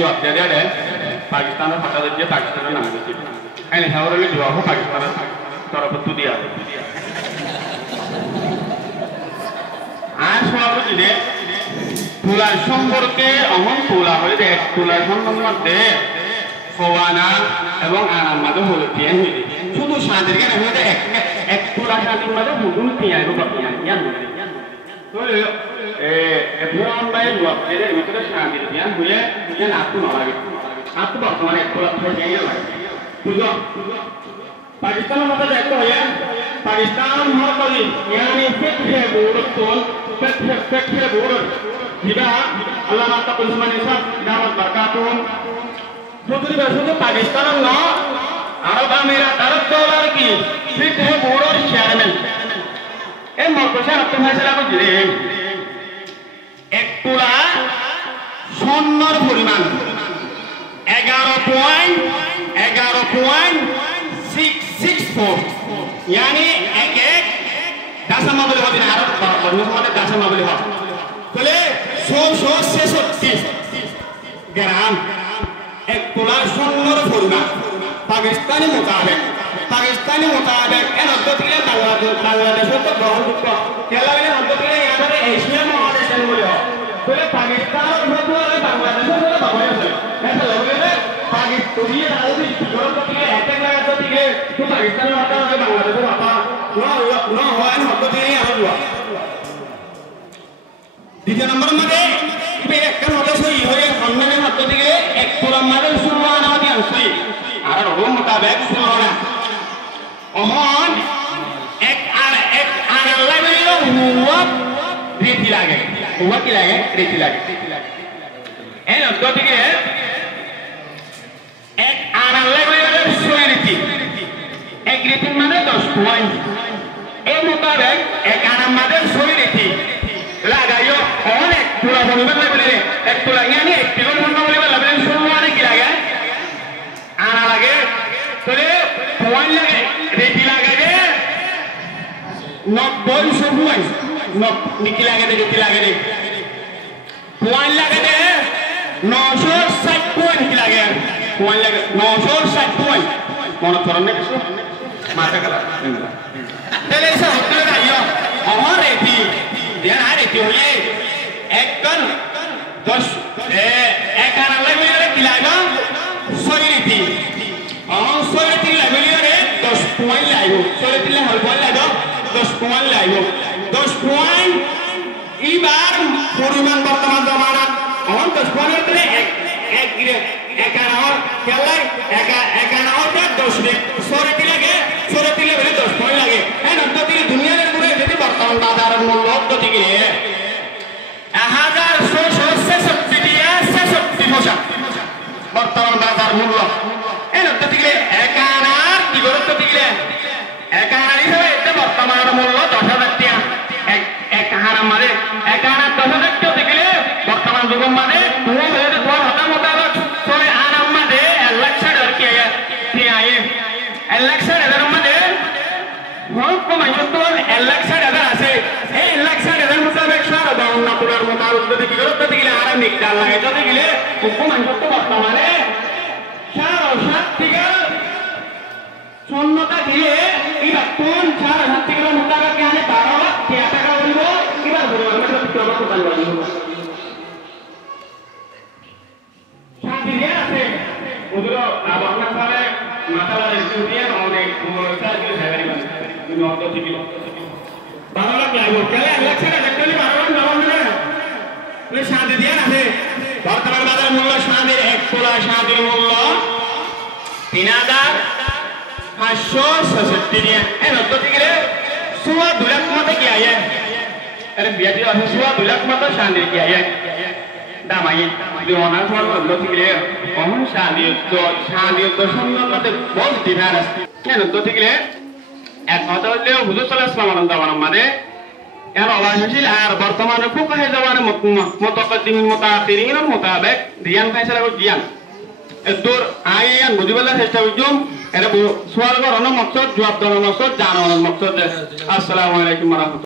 jawab jadi ada Pakistan kata dia Pakistan nama itu ini orang ini jawab Pakistan cara betul dia soal jadi tulah সম্পর্কে অমন তুলা হয়ে দেখ তুলা সম্বন্ধে হওয়ানা এবং আনার মাঝে হলো দিয়ে হইলে শুধু শান্তির কেন হয়ে এক তুলা শান্তির মাঝে হুদুন তিয়াই রূপা তিয়াই ইয়ান হলে এফরান ভাই জবাবদের ভিতরে শান্তির তিয়ান হয়ে ইয়ান আপু না লাগে আপু বর্তমানে এক তুলা হয়ে যাই লাগে বুঝো পাকিস্তানের মধ্যে দেখতে হয়ে Pakistan মহাকলি ইয়ানি ফিকহে বুরতুন ফিকহে বুরত Jika Allah Maha Penyemanisan dapat berkatun, putri bersatu Pakistan enggak, Arab Emirat, Arab Dolar ki, fikih buruk chairman. Mau kesana tuh masalah apa jadi? Ektulah sonor puriman, 11.664, yani ek dasar mobil hati Arab, Arab dasar mobil hati. Boleh 166 ग्राम एक तुला सोनर फुरना पाकिस्तानी मुताबिक इन अद्भुतले बांग्लादेश तो बहुत केला गले अद्भुतले यहाँ पर Asia महादेश में बोले हो बोले पाकिस्तान और बांग्लादेश में बाबा ऐसा लगे ना पाकिस्तान ये दादी यूरोप के अटैक लगा तो ठीक तो पाकिस्तान में आता है बांग्लादेश में आता ना हुआ इन अद्भुतले यहाँ हुआ দ্বিতীয় নম্বর মধ্যে ইবে একখান হতে সই হয়ে সম্মানের মধ্য থেকে এক পুরাম মাদের সুলওয়ানা হতে আসছি আর রকম মোতাবেক সুলওয়ানা অহন এক আল্লাহ বলিল হুয়া রীতি লাগে হুয়া কি লাগে রীতি লাগে এই মধ্য থেকে এক আল্লাহ বলিল সই রীতি এক রীতি মানে 10 পয়েন্ট এই মোতাবেক এক আরাম মাদের সই রীতি লাগাইও অনেক তুলা বলিবার লাগবে এক তুলা ইয়ানি এক কিলো মন বলিবার লাগবে সুলওয়ানে কি লাগে আনা লাগে তবে পয়েন্ট লাগে রেডি লাগাবে 90 সবুই নিকি লাগে দেখি লাগে রে পয়েন্ট লাগাবে 960 পয়েন্ট কি লাগে পয়েন্ট লাগে 960 পয়েন্ট মনে করেন না কিছু মাথা গলা তাহলে এসে হতে যাইও আমার ready dia hari itu ye ekkan 10 ekkan alai beliau kilaga soiriti soiriti la beliau 10 point laigo soiriti la hal point laigo 10 point laigo 10 point ibar puriman bartaman zamanat 10 point itu ekkan awal kelai ekkan awal 10 dik soiriti la beliau 10 point lage nanti di dunia ni pura jadi bartaman bazaar mulu বর্তমান বাজার মূল্য এর অর্থ দিলে একানার কি গুরুত্ব দিলে একানার হিসেবে এতে বর্তমান মূল্য 10,000 টাকা এক হারাম মানে একানার 10,000 টাকা দিলে বর্তমান যুগ মানে তুমি হয়ে তোমার হতা মোতাবেক চলে আরাম মানে 1 লাখ 60 কি আয়া 1 লাখ 60,000 মানে বহুত কম আইতো 1 লাখ 60,000 আছে এই 1 লাখ 60,000 মোতাবেক সারা বাউন্ন কোটির মোতাবেক যদি কি গুরুত্ব দিলে আরাম মিকদার লাগে যদি দিলে হুকুম আইতো বর্তমানে 4,000 টাকা শূন্যতা দিয়ে এবার কোন 4,000 টাকার মোতাবেক এখানে 12 লাখ টাকা বলব এবার বলবো আমরা তো কথা বলবো শান্তি দিয়ে আছে ওগুলো আপনার সাথে মাথালা রেখে দিয়ে অনেক চার কিলো সাইবারি মানে তুমি অত থেকে 12 লাখ লাগবে কেন 1 লাখ 60,000 টাকা 12 লাখ নাও না ওই শান্তি দিয়ে আছে বর্তমান বাজার মূল্য শান্তির এক তোলা শান্তির মূল্য 3,566 টাকা এর অর্থ থেকে 2 লাখ মতো কি আয়ে আরে বিয়াটি আছে 2 লাখ মতো শান্তির কি আয়ে দাম আয়ে দিওনা সমান মূল্য থেকে অহন শান্তির তো সম্মানতে বহুত দিনার আছে এর অর্থ থেকে এক কথা হলে হুজুর সাল্লাল্লাহু আলাইহি ওয়াসাল্লাম মানে এর অবশ্যই আর বর্তমানে ফুকাহে জামানে মুতাকাদ্দিমিন মুতাআখিরিন মোতাবেক রিয়ান ফাইসালা জ্ঞান এদুর আইয়ান বুঝিবালা চেষ্টা করুম এর সোয়াল করার মকসদ জবাব দেওয়ার মকসদ জানানোর মকসদ আসসালামু আলাইকুম ওয়া রাহমাতুল্লাহ